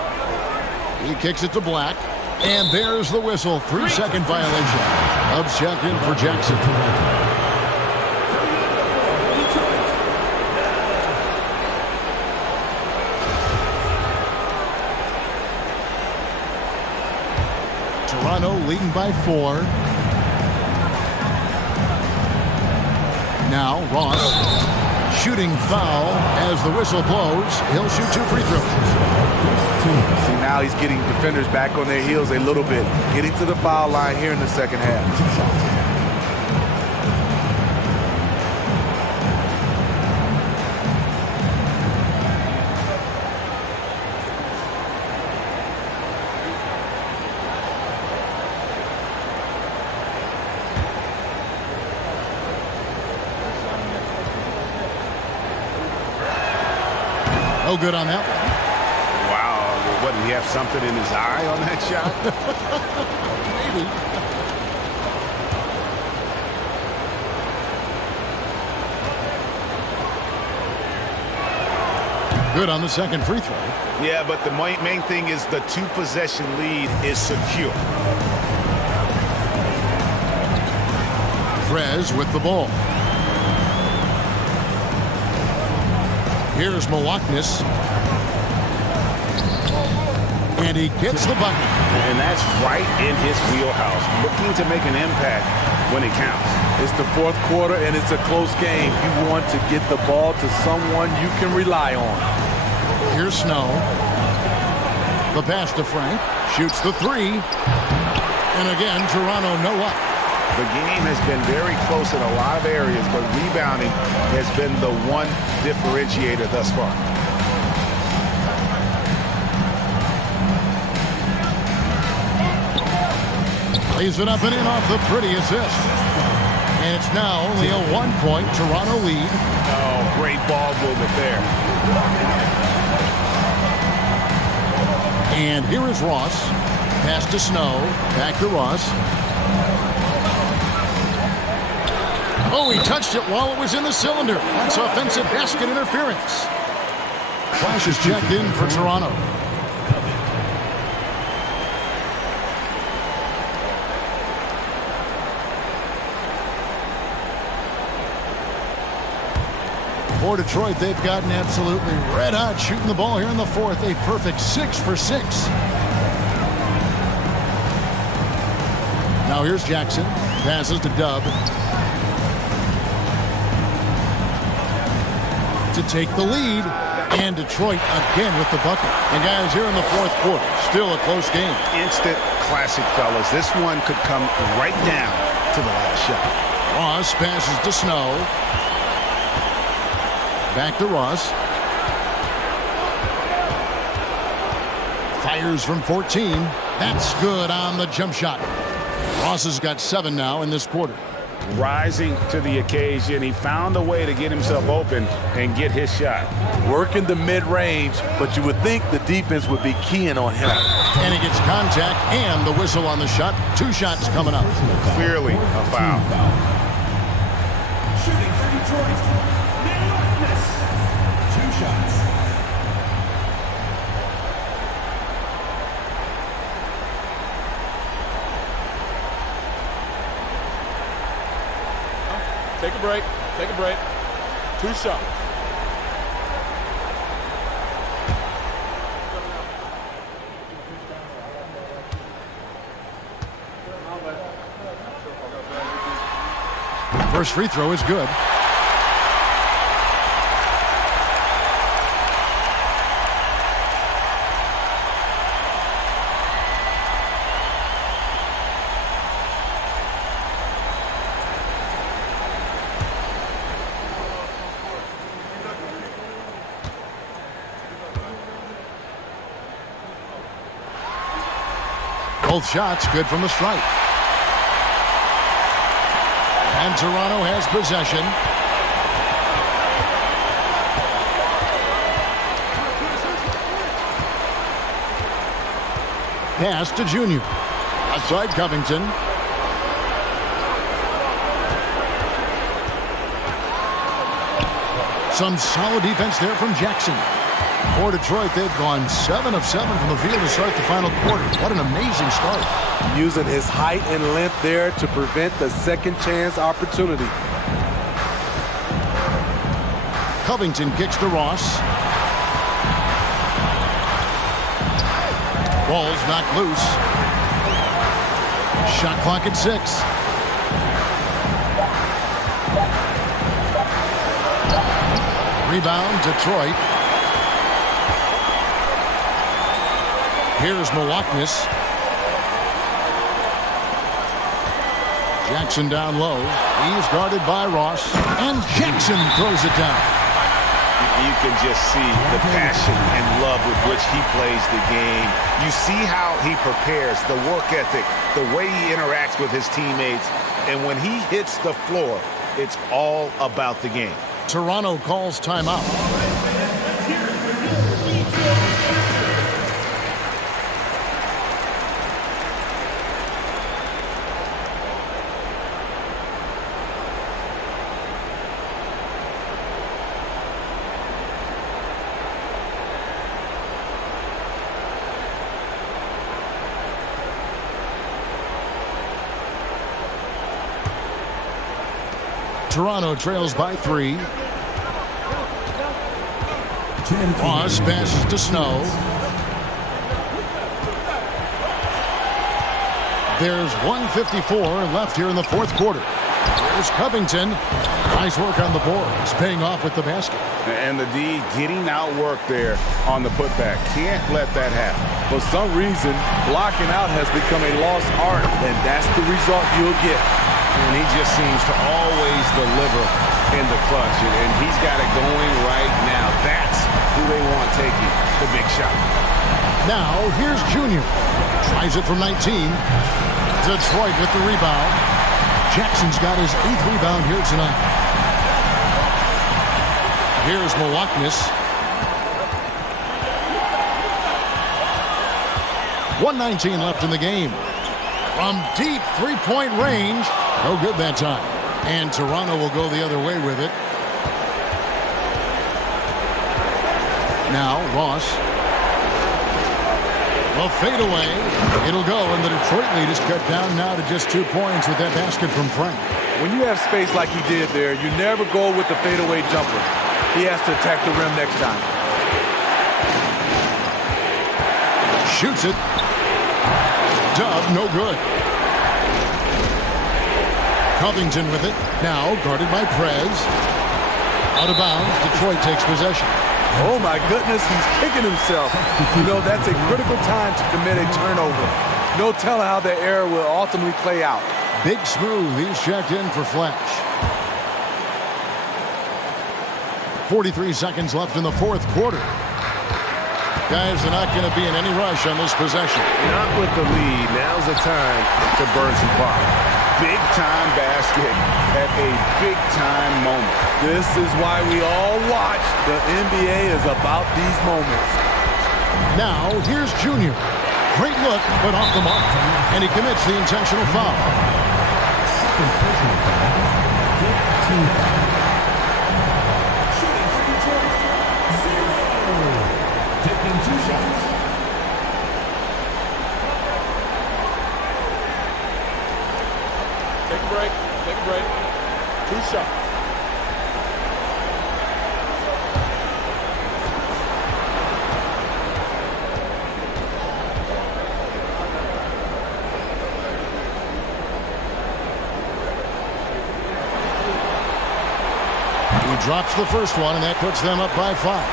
He kicks it to Black. And there's the whistle. 3-second violation. Hubs check in for Jackson. Toronto leading by 4. Now Ross. Shooting foul as the whistle blows. He'll shoot 2 free throws. See, now he's getting defenders back on their heels a little bit. Getting to the foul line here in the second half. No good on that one. Wow, what, did he have something in his eye on that shot? Maybe. Good on the second free throw. Yeah, but the main thing is the two-possession lead is secure. Trez with the ball. Here's Malaknis. And he gets the bucket. And that's right in his wheelhouse. Looking to make an impact when it counts. It's the fourth quarter, and it's a close game. You want to get the ball to someone you can rely on. Here's Snow. The pass to Frank. Shoots the three. And again, Toronto no up. The game has been very close in a lot of areas, but rebounding has been the one differentiator thus far. Lays it up and in off the pretty assist. And it's now only a 1-point Toronto lead. Oh, great ball movement there. And here is Ross. Pass to Snow. Back to Ross. Oh, he touched it while it was in the cylinder. That's offensive basket interference. Flash is checked in for Toronto. For Detroit, they've gotten absolutely red hot shooting the ball here in the fourth. A perfect 6 for 6. Now here's Jackson. Passes to Dub. To take the lead. And Detroit again with the bucket. And guys, here in the fourth quarter, still a close game. Instant classic, fellas. This one could come right down to the last shot. Ross passes to Snow. Back to Ross. Fires from 14. That's good on the jump shot. Ross has got 7 now in this quarter. Rising to the occasion, he found a way to get himself open and get his shot. Working the mid-range, but you would think the defense would be keying on him. And he gets contact and the whistle on the shot. 2 shots coming up. Clearly a foul. Shooting for Detroit. 2 shots. Take a break. Take a break. 2 shots. First free throw is good. Both shots good from the stripe. And Toronto has possession. Pass to Junior. Outside Covington. Some solid defense there from Jackson. For Detroit, they've gone 7 of 7 from the field to start the final quarter. What an amazing start. Using his height and length there to prevent the second chance opportunity. Covington kicks to Ross. Ball's knocked loose. Shot clock at 6. Rebound, Detroit. Here's Malaknis. Jackson down low. He's guarded by Ross. And Jackson throws it down. You can just see the passion and love with which he plays the game. You see how he prepares, the work ethic, the way he interacts with his teammates. And when he hits the floor, it's all about the game. Toronto calls timeout. Toronto trails by 3. Ross passes to Snow. There's 1:54 left here in the fourth quarter. There's Covington. Nice work on the boards, paying off with the basket. And the D getting outworked there on the putback. Can't let that happen. For some reason, blocking out has become a lost art, and that's the result you'll get. And he just seems to always deliver in the clutch, and he's got it going right now. That's who they want taking the big shot. Now, here's Junior. Tries it from 19. Detroit with the rebound. Jackson's got his 8th rebound here tonight. Here's Milwaukee. 1:19 left in the game. From deep three-point range. No good that time. And Toronto will go the other way with it. Now, Ross. The fadeaway. It'll go, and the Detroit lead is cut down now to just 2 points with that basket from Frank. When you have space like he did there, you never go with the fadeaway jumper. He has to attack the rim next time. Shoots it. Dub, no good. Covington with it. Now guarded by Prez. Out of bounds. Detroit takes possession. Oh, my goodness, he's kicking himself. You know, that's a critical time to commit a turnover. No telling how that error will ultimately play out. Big Smooth, he's checked in for Flash. 43 seconds left in the fourth quarter. Guys are not going to be in any rush on this possession. Not with the lead. Now's the time to burn some clock. Big-time basket at a big-time moment. This is why we all watch. The NBA is about these moments. Now, here's Junior. Great look, but off the mark. And he commits the intentional foul. Second personal foul. 15 foul. Shooting for Detroit. 0. Taking 2 shots. Take a break. Take a break. 2 shots. He drops the first one, and that puts them up by 5.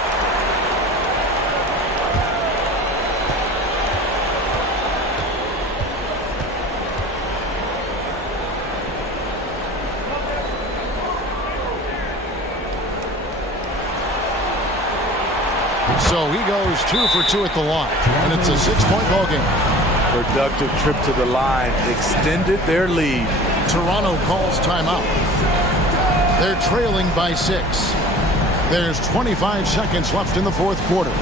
So he goes 2 for 2 at the line, and it's a 6-point ball game. Productive trip to the line extended their lead. Toronto calls timeout. They're trailing by 6. There's 25 seconds left in the fourth quarter.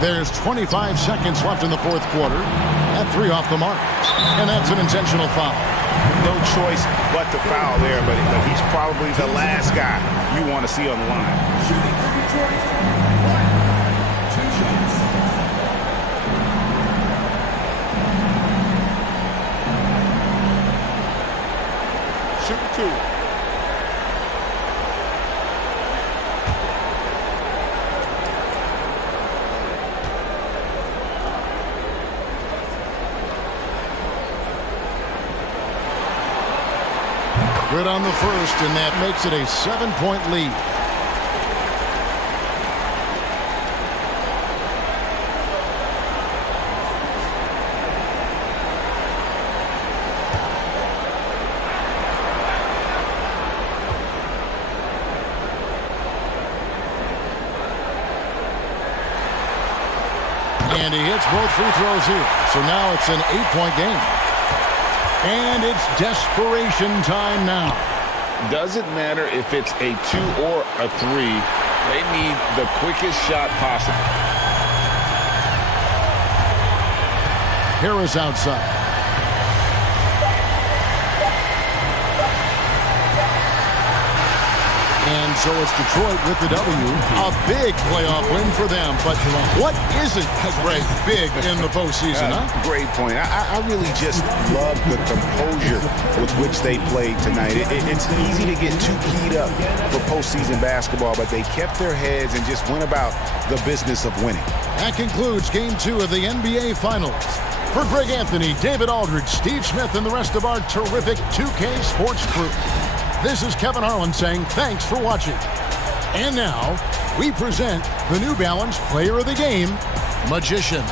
There's 25 seconds left in the fourth quarter. And 3 off the mark. And that's an intentional foul. No choice but to foul there, but he's probably the last guy you want to see on the line. Shooting for Detroit. 2 shots. Shoot 2. Good on the first, and that makes it a 7-point lead. And he hits both free throws here. So now it's an 8-point game. And it's desperation time now. Doesn't matter if it's a 2 or a 3. They need the quickest shot possible. Harris outside. And so it's Detroit with the W. A big playoff win for them. But what isn't, Greg, big in the postseason, huh? Great point. I really just love the composure with which they played tonight. It's easy to get too keyed up for postseason basketball, but they kept their heads and just went about the business of winning. That concludes Game 2 of the NBA Finals. For Greg Anthony, David Aldridge, Steve Smith, and the rest of our terrific 2K Sports crew, this is Kevin Harlan saying thanks for watching. And now, we present the New Balance Player of the Game, Magician.